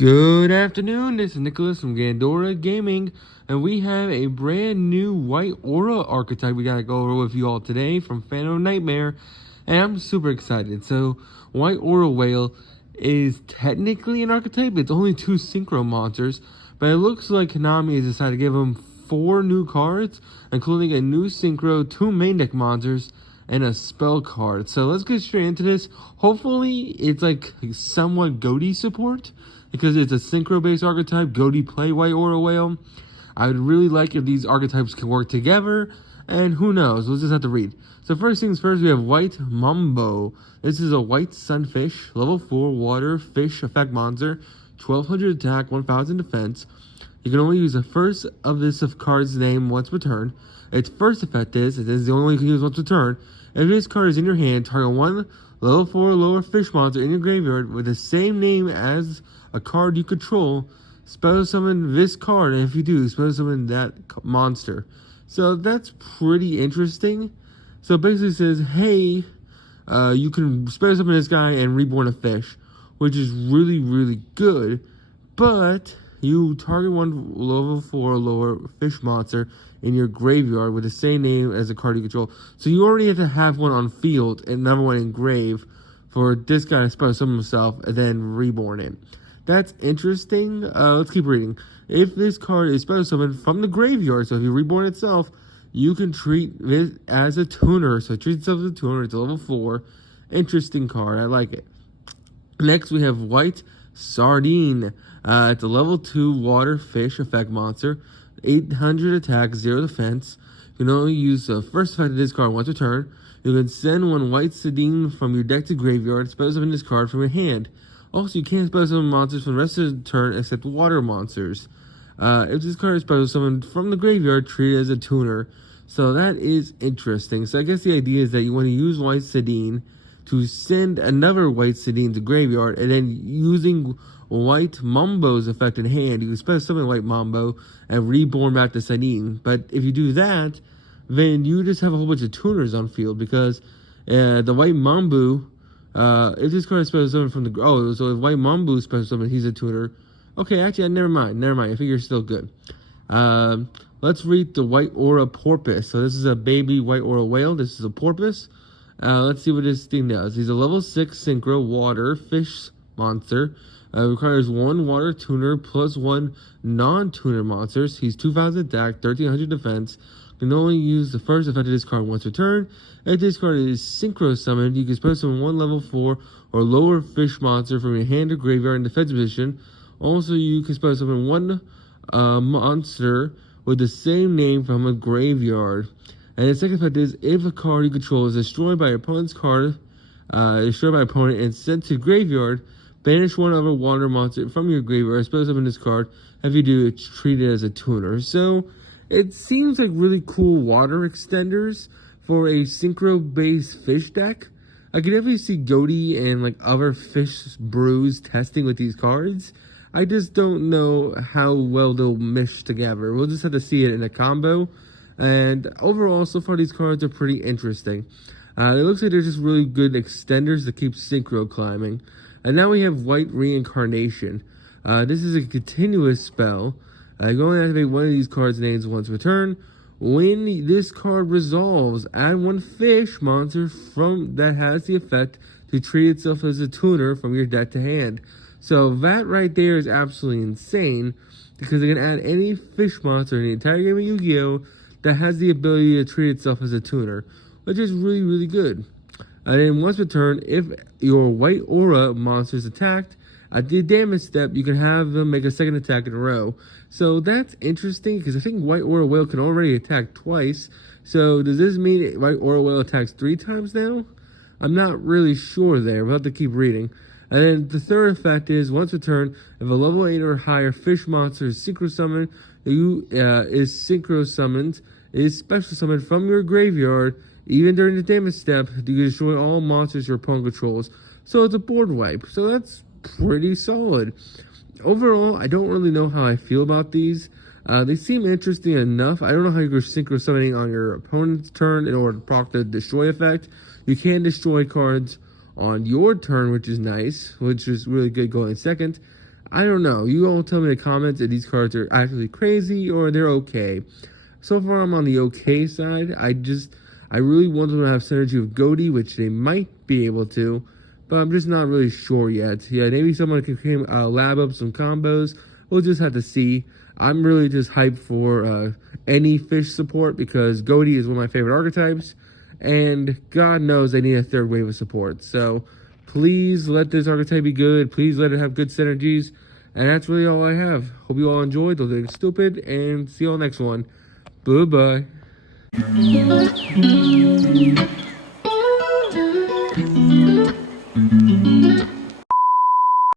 Good afternoon, this is Nicholas from Gandora Gaming, and we have a brand new White Aura archetype we gotta go over with you all today from Phantom Nightmare, and I'm super excited. So, White Aura Whale is technically an archetype, it's only 2 synchro monsters, but it looks like Konami has decided to give them 4 new cards, including a new synchro, 2 main deck monsters, and a spell card. So let's get straight into this. Hopefully it's like somewhat Goaty support, because it's a synchro-based archetype. Goaty play White Aura Whale. I would really like if these archetypes can work together, and who knows, we'll just have to read. So first things first, we have White Mambo. This is a white sunfish, level 4 water fish effect monster, 1200 attack, 1000 defense. You can only use the first of this card's name once per turn. Its first effect is, it is the only one you can use once per turn. If this card is in your hand, target one level 4 lower fish monster in your graveyard with the same name as a card you control. Special summon this card, and if you do, special summon that monster. So that's pretty interesting. So it basically says, hey, you can special summon this guy and reborn a fish, which is really good. But you target one level 4 lower fish monster in your graveyard with the same name as the card you control. So you already have to have one on field and another one in grave for this guy to special summon himself and then reborn it. That's interesting. Let's keep reading. If this card is special summoned from the graveyard, so if you reborn itself, you can treat it as a tuner. So it treats itself as a tuner. It's a level 4. Interesting card. I like it. Next, we have White Sardine. It's a level 2 water fish effect monster. 800 attack, 0 defense. You can only use the first effect of this card once per turn. You can send one White Sardine from your deck to graveyard, special summon this card from your hand. Also, you can't special summon monsters for the rest of the turn except water monsters. If this card is special summoned from the graveyard, treat it as a tuner. So that is interesting. So I guess the idea is that you want to use White Sardine to send another White Sardine to graveyard, and then using White Mambo's effect in hand, you can special summon White Mambo and reborn back the Sardine. But if you do that, then you just have a whole bunch of tuners on field, because the White Mambo, if this card is special summoned from the... so if White Mambo is special summoned, he's a tuner. Okay, actually, never mind. I figure it's still good. Let's read the White Aura Porpoise. So this is a baby White Aura Whale. This is a porpoise. Let's see what this thing does. He's a level 6 synchro water fish monster. Requires 1 water tuner plus 1 non-tuner monsters. He's 2000 attack, 1300 defense. Can only use the first effect of this card once per turn. If this card is synchro summoned, you can special summon 1 level 4 or lower fish monster from your hand or graveyard in defense position. Also, you can special summon 1 monster with the same name from a graveyard. And the second effect is, if a card you control is destroyed by your opponent's card, destroyed by opponent and sent to graveyard, banish one other water monster from your graveyard, special summon this card. If you do, it's treated as a tuner. So it seems like really cool water extenders for a synchro-based fish deck. I could definitely see Goaty and like other fish brews testing with these cards. I just don't know how well they'll mesh together. We'll just have to see it in a combo. And overall, so far these cards are pretty interesting. It looks like they're just really good extenders to keep synchro climbing. And now we have White Reincarnation. This is a continuous spell. You only activate one of these cards' names once per turn. When this card resolves, add 1 fish monster from that has the effect to treat itself as a tuner from your deck to hand. So that right there is absolutely insane, because it can add any fish monster in the entire game of Yu-Gi-Oh! That has the ability to treat itself as a tuner, which is really good. And then once per turn, if your White Aura monster is attacked, at the damage step, you can have them make a second attack in a row. So that's interesting, because I think White Aura Whale can already attack twice. So does this mean White Aura Whale attacks 3 times now? I'm not really sure there. We'll have to keep reading. And then the third effect is, once per turn, if a level 8 or higher fish monster is synchro summoned, is special summoned from your graveyard, even during the damage step, you can destroy all monsters your opponent controls. So it's a board wipe. So that's pretty solid. Overall, I don't really know how I feel about these. They seem interesting enough. I don't know how you're synchro summoning on your opponent's turn in order to proc the destroy effect. You can destroy cards on your turn, which is nice, which is really good going second. I don't know. You all tell me in the comments if these cards are actually crazy or they're okay. So far, I'm on the okay side. I really want them to have synergy with Goaty, which they might be able to, but I'm just not really sure yet. Yeah, maybe someone can lab up some combos. We'll just have to see. I'm really just hyped for any fish support because Goaty is one of my favorite archetypes, and God knows they need a third wave of support. So please let this archetype be good. Please let it have good synergies. And that's really all I have. Hope you all enjoyed. Don't think stupid, and see you all next one. Bye-bye.